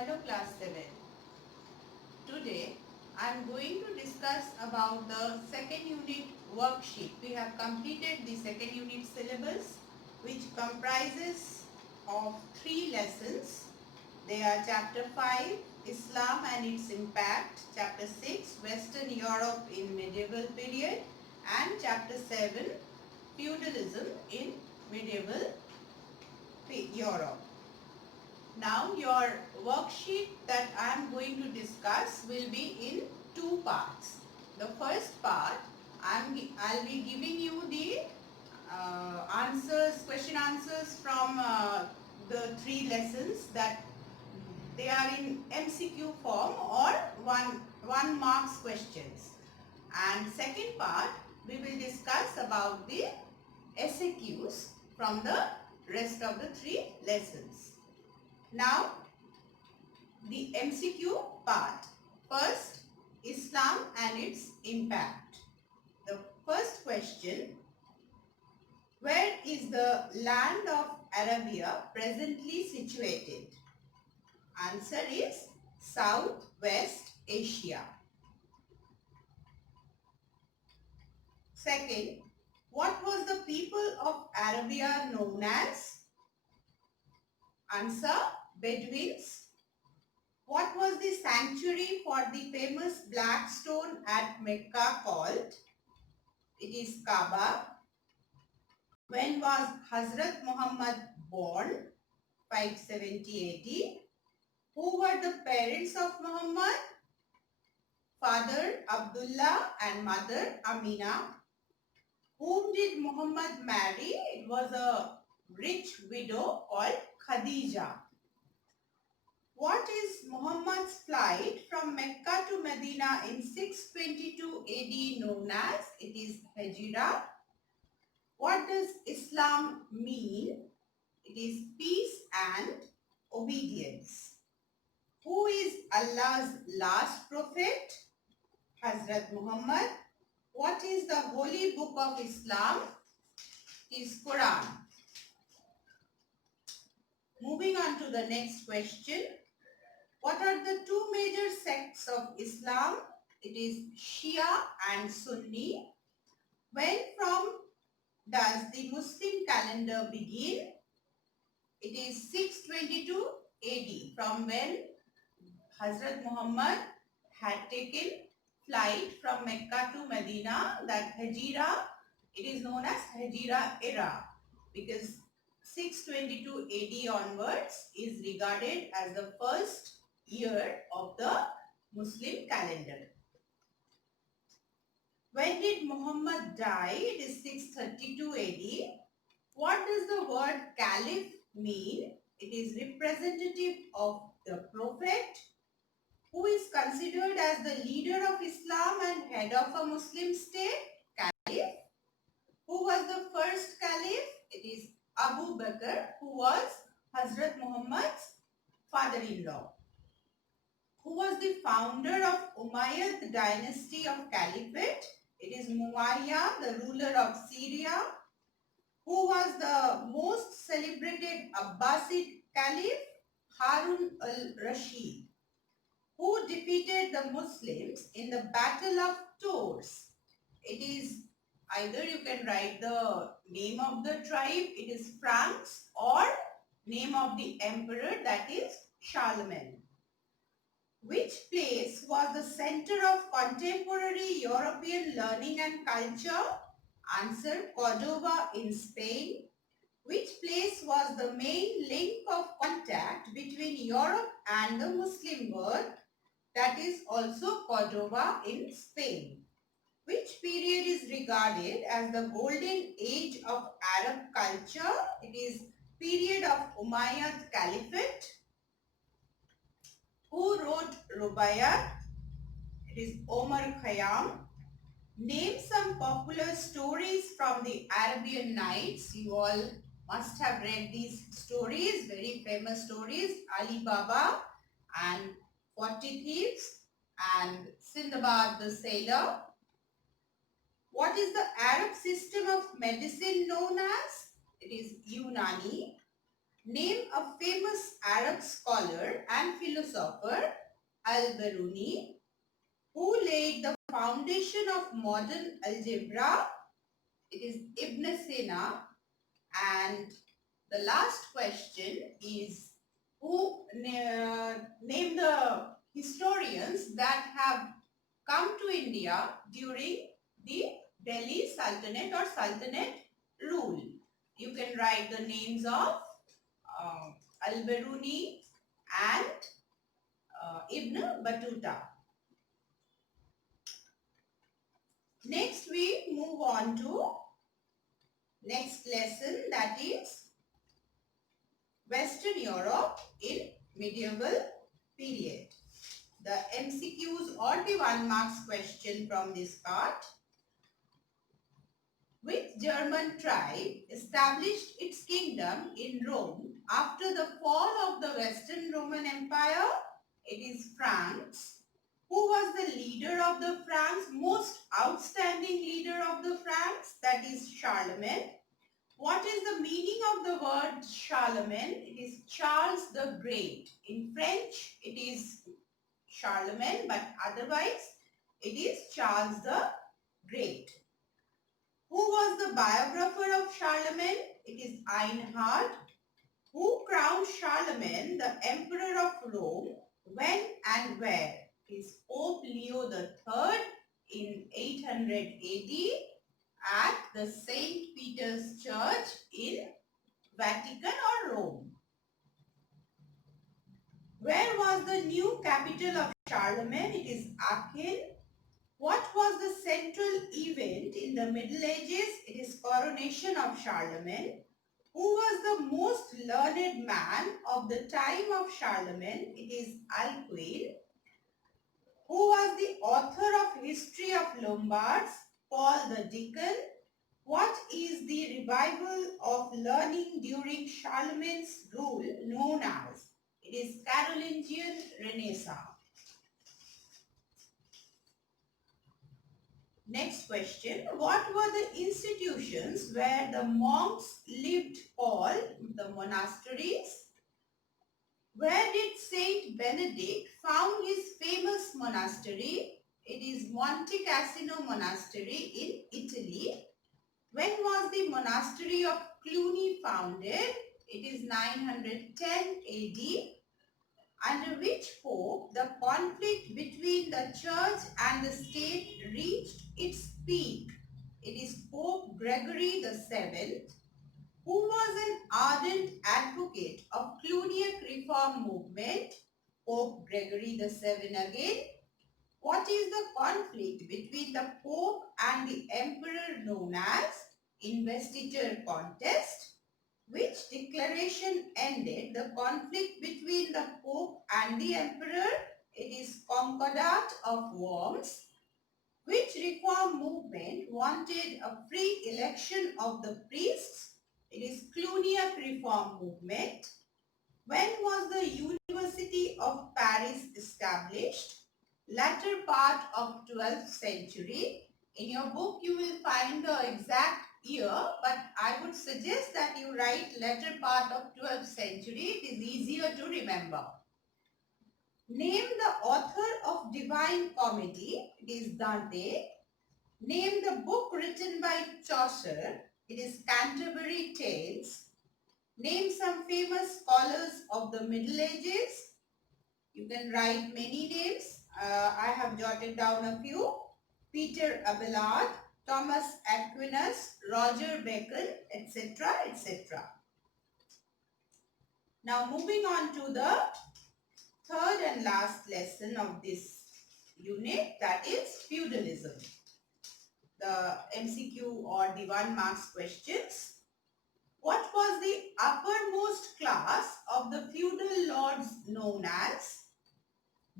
Hello class 7. Today I am going to discuss about the second unit worksheet. We have completed the second unit syllabus which comprises of 3 lessons. They are chapter 5 Islam and its impact, chapter 6 Western Europe in medieval period and chapter 7 feudalism in medieval Europe. Now your worksheet that I am going to discuss will be in two parts. The first part I'll be giving you the question answers from the 3 lessons that they are in MCQ form or one marks questions. And second part we will discuss about the SAQs from the rest of the 3 lessons. Now, the MCQ part. First, Islam and its impact. The first question, where is the land of Arabia presently situated? Answer is Southwest Asia. Second, what was the people of Arabia known as? Answer, Bedouins. What was the sanctuary for the famous black stone at Mecca called? It is Kaaba. When was Hazrat Muhammad born? 570 AD. Who were the parents of Muhammad? Father Abdullah and mother Amina. Whom did Muhammad marry? It was a rich widow called Khadija. What is Muhammad's flight from Mecca to Medina in 622 AD known as? It is Hijrah. What does Islam mean? It is peace and obedience. Who is Allah's last prophet? Hazrat Muhammad. What is the holy book of Islam? It is Quran. Moving on to the next question. What are the two major sects of Islam? It is Shia and Sunni. When from does the Muslim calendar begin? It is 622 AD, from when Hazrat Muhammad had taken flight from Mecca to Medina. That Hijrah, it is known as Hijrah era because 622 AD onwards is regarded as the first year of the Muslim calendar. When did Muhammad die? It is 632 AD. What does the word caliph mean? It is representative of the prophet. Who is considered as the leader of Islam and head of a Muslim state? Caliph. Who was the first caliph? It is Abu Bakr, who was Hazrat Muhammad's father-in-law. Who was the founder of Umayyad dynasty of Caliphate? It is Muawiyah, the ruler of Syria. Who was the most celebrated Abbasid Caliph? Harun al-Rashid. Who defeated the Muslims in the Battle of Tours? It is either you can write the name of the tribe, it is Franks, or name of the emperor, that is Charlemagne. Which place was the center of contemporary European learning and culture? Answer, Cordoba in Spain. Which place was the main link of contact between Europe and the Muslim world? That is also Cordoba in Spain. Which period is regarded as the golden age of Arab culture? It is period of Umayyad Caliphate. Who wrote Rubaiyat? It is Omar Khayyam. Name some popular stories from the Arabian Nights. You all must have read these stories, very famous stories. Ali Baba and 40 Thieves and Sindbad the Sailor. What is the Arab system of medicine known as? It is Unani. Name a famous Arab scholar and philosopher, Al-Biruni, who laid the foundation of modern algebra. It is Ibn Sina. And the last question is, who name the historians that have come to India during the Delhi Sultanate or Sultanate rule. You can write the names of Al-Biruni and Ibn Battuta. Next we move on to next lesson, that is Western Europe in medieval period. The MCQs or the 1 marks question from this part. Which German tribe established its kingdom in Rome after the fall of the Western Roman Empire? It is Franks. Who was the leader of the Franks, most outstanding leader of the Franks? That is Charlemagne. What is the meaning of the word Charlemagne? It is Charles the Great. In French, it is Charlemagne, but otherwise, it is Charles the Great. Who was the biographer of Charlemagne? It is Einhard. Who crowned Charlemagne the Emperor of Rome? When and where? It is Pope Leo III in 800 AD at the St. Peter's Church in Vatican or Rome. Where was the new capital of Charlemagne? It is Aachen. What was the central event in the Middle Ages? It is coronation of Charlemagne. Who was the most learned man of the time of Charlemagne? It is Alcuin. Who was the author of History of Lombards? Paul the Deacon. What is the revival of learning during Charlemagne's rule known as? It is Carolingian Renaissance. Next question. What were the institutions where the monks lived called the monasteries? Where did Saint Benedict found his famous monastery? It is Monte Cassino Monastery in Italy. When was the monastery of Cluny founded? It is 910 AD. Under which pope the conflict between the church and the state reached its peak? It is Pope Gregory VII, who was an ardent advocate of Cluniac reform movement. Pope Gregory VII again. What is the conflict between the Pope and the Emperor known as investiture contest? Which declaration ended the conflict between the Pope and the Emperor? It is Concordat of Worms. Which reform movement wanted a free election of the priests? It is Cluniac reform movement. When was the University of Paris established? Latter part of 12th century. In your book, you will find the exact year, but I would suggest that you write latter part of 12th century. It is easier to remember. Name the author of Divine Comedy. It is Dante. Name the book written by Chaucer. It is Canterbury Tales. Name some famous scholars of the Middle Ages. You can write many names. I have jotted down a few. Peter Abelard, Thomas Aquinas, Roger Bacon, etc., etc. Now moving on to the third and last lesson of this unit, that is feudalism. The MCQ or the 1 marks questions. What was the uppermost class of the feudal lords known as?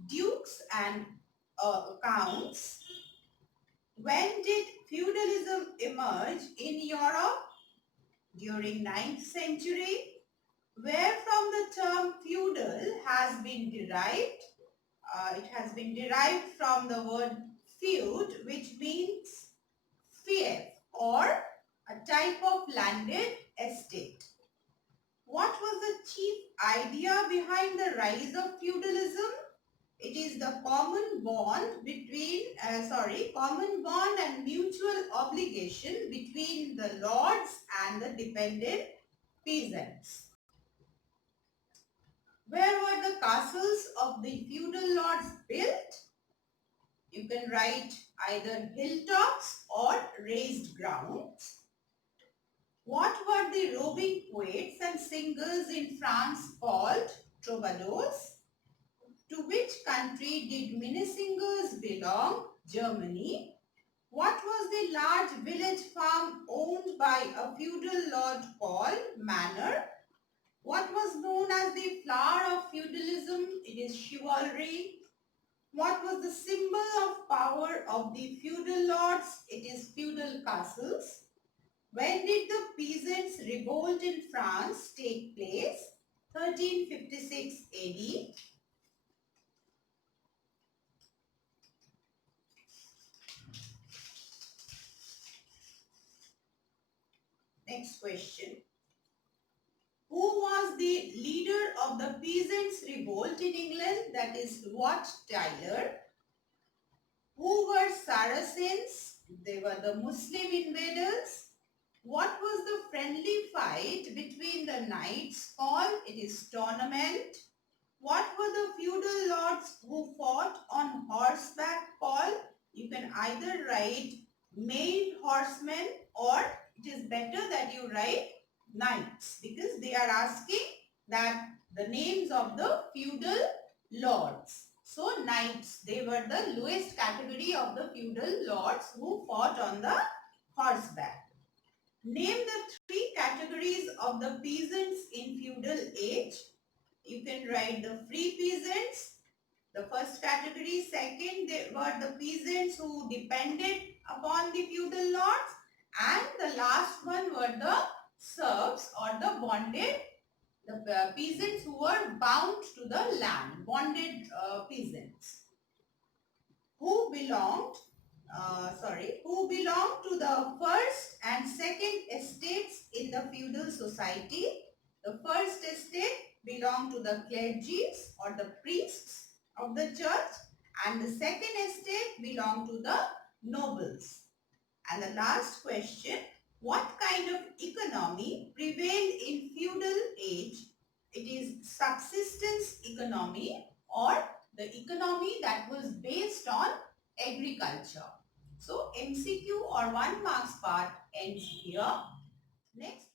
Dukes and counts. When did feudalism emerge in Europe? During 9th century. Where from the term feudal has been derived? It has been derived from the word feud, which means fief or a type of landed estate. What was the chief idea behind the rise of feudalism? It is the common bond and mutual obligation between the lords and the dependent peasants. Where were the castles of the feudal lords built? You can write either hilltops or raised grounds. What were the roving poets and singers in France called? Troubadours. To which country did Minnesingers belong? Germany. What was the large village farm owned by a feudal lord called manor? What was known as the flower of feudalism? It is chivalry. What was the symbol of power of the feudal lords? It is feudal castles. When did the peasants' revolt in France take place? 1356 AD. Next question. Who was the leader of the peasants' revolt in England? That is Wat Tyler. Who were Saracens? They were the Muslim invaders. What was the friendly fight between the knights called? It is tournament. What were the feudal lords who fought on horseback called? You can either write mailed horsemen, or it is better that you write knights, because they are asking that the names of the feudal lords. So knights, they were the lowest category of the feudal lords who fought on the horseback. Name the three categories of the peasants in feudal age. You can write the free peasants, the first category. Second, they were the peasants who depended upon the feudal lords. And the last one were the serfs, or the bonded, the peasants who were bound to the land, bonded peasants. Who belonged who belonged to the first and second estates in the feudal society? The first estate belonged to the clergies, or the priests of the church, and the second estate belonged to the nobles. And the last question, what kind of economy prevailed in feudal age? It is subsistence economy, or the economy that was based on agriculture. So MCQ or 1 marks part ends here. Next